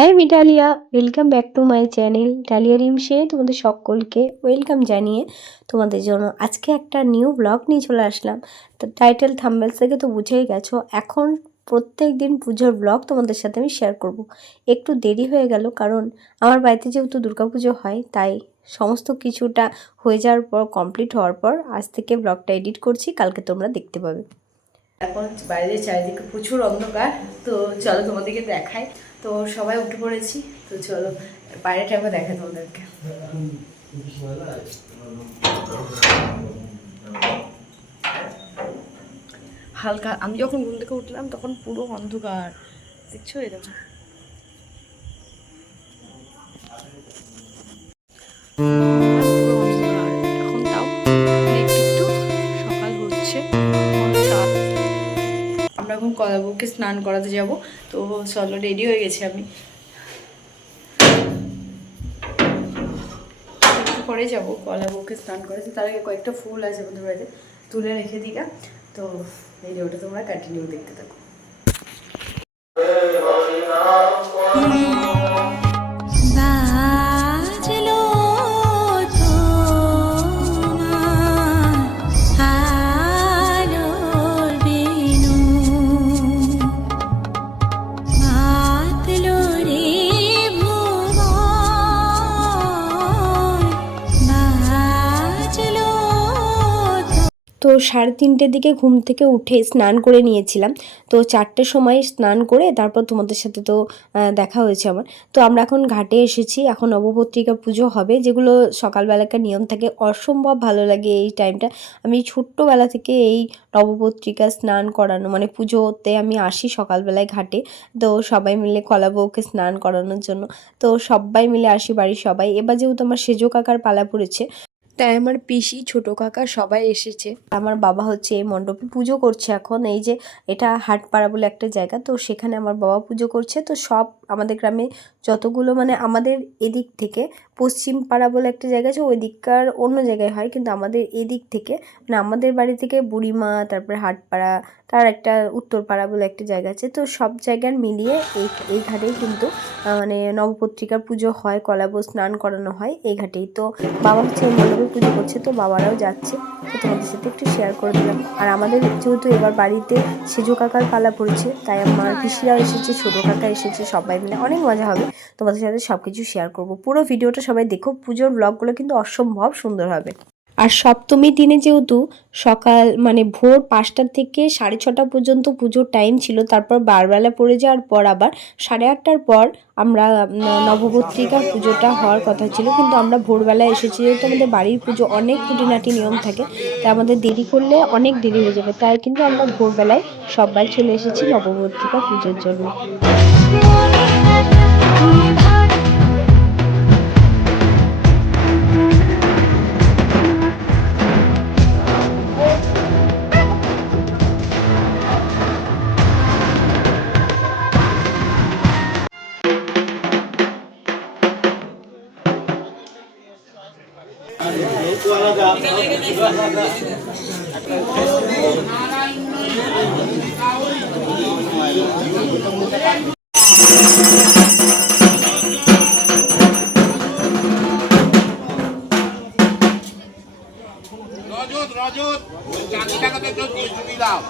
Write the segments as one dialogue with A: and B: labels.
A: High আমি Dalia. Welcome back to my channel Dalia Rimse তোমাদের সকলকে ওয়েলকাম জানিয়ে তোমাদের জন্য আজকে একটা নিউ ব্লগ নিয়ে চলে আসলাম। তো টাইটেল থাম্বেলস থেকে তো বুঝেই গেছো, এখন প্রত্যেক দিন পুজোর ব্লগ তোমাদের সাথে আমি শেয়ার করব। একটু দেরি হয়ে গেল কারণ আমার বাড়িতে যেহেতু দুর্গাপুজো হয়, তাই সমস্ত কিছুটা হয়ে যাওয়ার পর কমপ্লিট হওয়ার পর আজ থেকে ব্লগটা এডিট করছি, কালকে তোমরা দেখতে পাবে।
B: এখন বাইরে চারিদিকে প্রচুর অন্ধকার, তো চলো তোমাদেরকে দেখাই। তো সবাই উঠে পড়েছি, তো চলো বাইরেটা একবার দেখাই তোমাদেরকে। হালকা, আমি যখন ঘুম থেকে উঠলাম তখন পুরো অন্ধকার, দেখছ এই দেখো পুরো কলাবুকে স্নান করাতে যাব। তো চলো রেডি হয়ে গেছি আমি। একটু পরে যাব কলাবুকে স্নান করাতে। তার আগে কয়েকটা ফুল আছে আমাদের বাড়িতে, তুলে রেখে দিকা তো এই ওটা তোমরা কন্টিনিউ দেখতে থাকো।
A: তো সাড়ে তিনটের দিকে ঘুম থেকে উঠে স্নান করে নিয়েছিলাম। তো চারটের সময় স্নান করে তারপর তোমাদের সাথে তো দেখা হয়েছে আমার। তো আমরা এখন ঘাটে এসেছি। এখন নবপত্রিকা পুজো হবে, যেগুলো সকালবেলাকার নিয়ম থাকে। অসম্ভব ভালো লাগে এই টাইমটা আমি ছোট্টবেলা থেকে এই নবপত্রিকা স্নান করানো মানে পুজোতে আমি আসি সকালবেলায় ঘাটে। তো সবাই মিলে কলা বউকে স্নান করানোর জন্য। তো সবাই মিলে আসি, বাড়ির সবাই। এবার যেহেতু আমার সেজো কাকার পালা পড়েছে তাই আমার পিসি ছোট কাকা সবাই এসেছে। আমার বাবা হচ্ছে এই মণ্ডপে পুজো করছে এখন। এই যে এটা হাটপাড়া বলে একটা জায়গা, তো সেখানে আমার বাবা পুজো করছে। তো সব আমাদের গ্রামে যতগুলো মানে আমাদের এদিক থেকে পশ্চিম পাড়া বলে একটা জায়গা আছে ওই দিককার অন্য জায়গায় হয়। কিন্তু আমাদের এদিক থেকে মানে আমাদের বাড়ি থেকে বুড়িমা, তারপরে হাটপাড়া, তার একটা উত্তরপাড়া বলে একটা জায়গা আছে। তো সব জায়গার মিলিয়ে এই এই ঘাটেই কিন্তু মানে নবপত্রিকার পুজো হয়, কলাবো স্নান করানো হয় এই ঘাটেই। তো বাবা হচ্ছে মণ্ডপে পুজো করছে, তো বাবারাও যাচ্ছে। তো তোমাদের সাথে একটু শেয়ার করে দিলাম। আর আমাদের যেহেতু এবার বাড়িতে সেজো কাকার পালা পড়েছে, তাই আমার পিসিরাও এসেছে ছোটো কাকা এসেছে, সবাই মিলে অনেক মজা হবে। তোমাদের সাথে সব কিছু শেয়ার করব। পুরো ভিডিওটা সবাই দেখো। পুজোর ব্লগগুলো কিন্তু অসম্ভব সুন্দর হবে। আর সপ্তমীর দিনে যেহেতু সকাল মানে ভোর পাঁচটা থেকে সাড়ে ছটা পর্যন্ত পুজোর টাইম ছিল, তারপর বারবেলা পড়ে যাওয়ার পর আবার সাড়ে আটটার পর আমরা নবপত্রিকার পুজোটা হওয়ার কথা ছিল। কিন্তু আমরা ভোরবেলা এসেছি। যেহেতু আমাদের বাড়ির পুজো অনেক খুঁটিনাটি নিয়ম থাকে, তাই আমাদের দেরি করলে অনেক দেরি হয়ে যাবে। তাই কিন্তু আমরা ভোরবেলায় সবাই চলে এসেছি নবপত্রিকা পুজোর জন্য।
C: রজত দাও।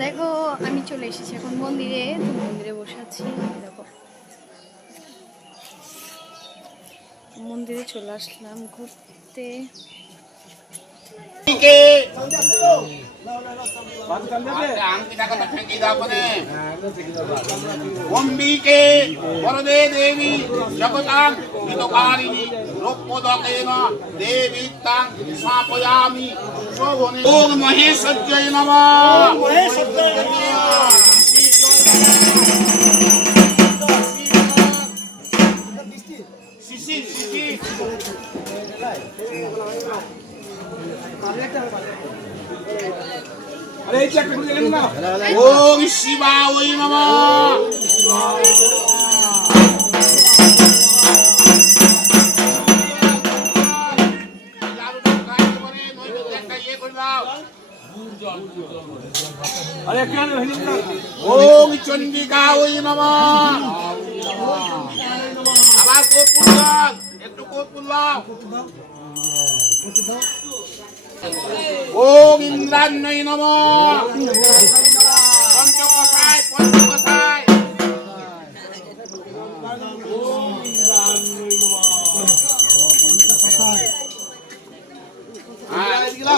D: দেখো আমি চলে এসেছি এখন মন্দিরে মন্দিরে বসে আছি দেখো। মন্দিরে চলে আসলাম, ঘুরতে।
C: অম্বিকে, বরদে দেবী জগতাং হিতকারিণী রৌপ্যদকেন দেবী তাং স্থাপয়ামি, শোভনে। ওম মহেশ্বর্যয় ওম শিবা ওই আরে ওম চন্ডিকা ওই নম আবার কোট পুল্লাম একটু কোট পুল্লাম ওম ইন্দ্রান্নই নম পঞ্চকষায় পঞ্চকষায়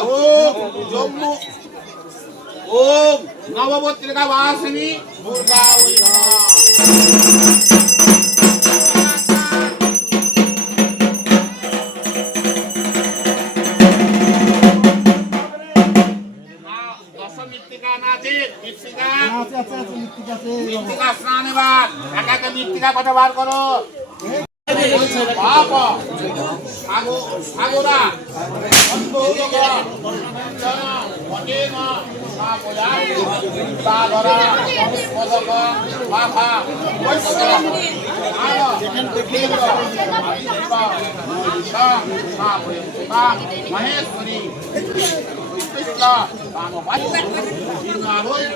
C: ওম জম্মু ওম নবপত্রিকা বাসিনী দুর্গা মৃত্তিকা। কথা বার করো। সাগরা অন্তর্গত நாங்கள்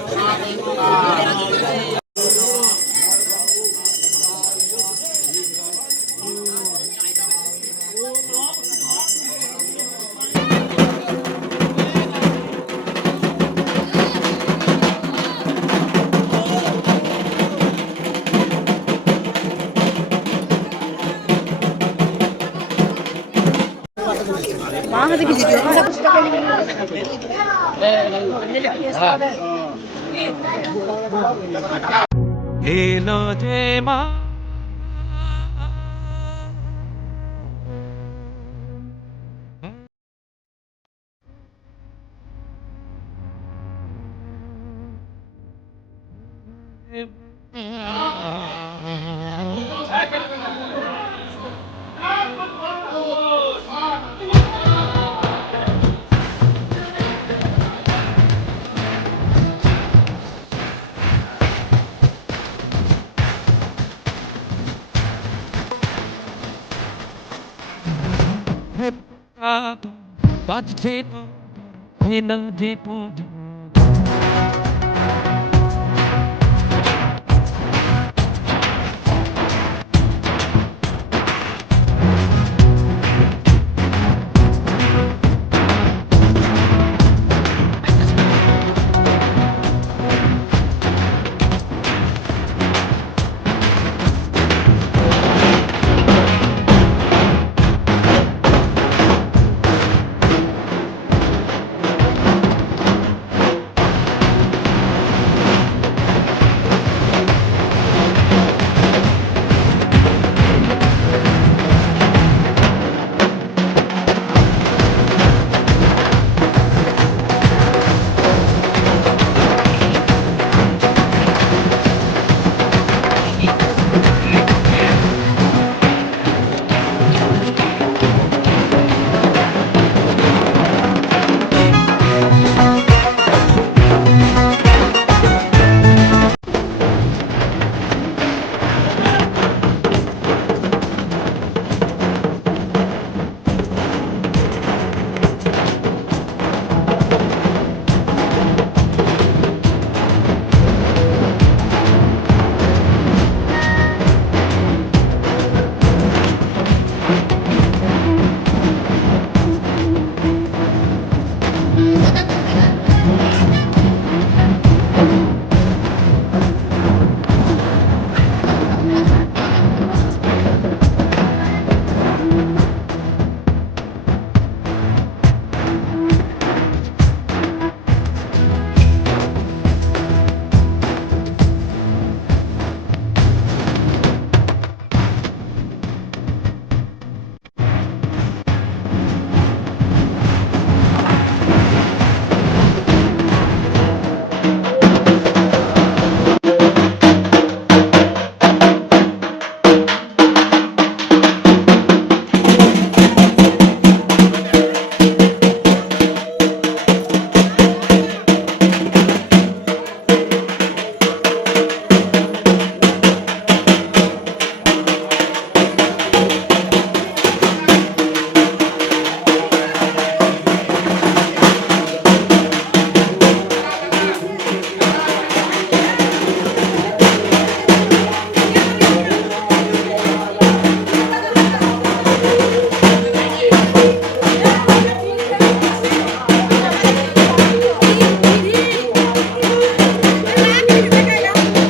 E: ఏలో జయమా Yeah. But ba ba ba ba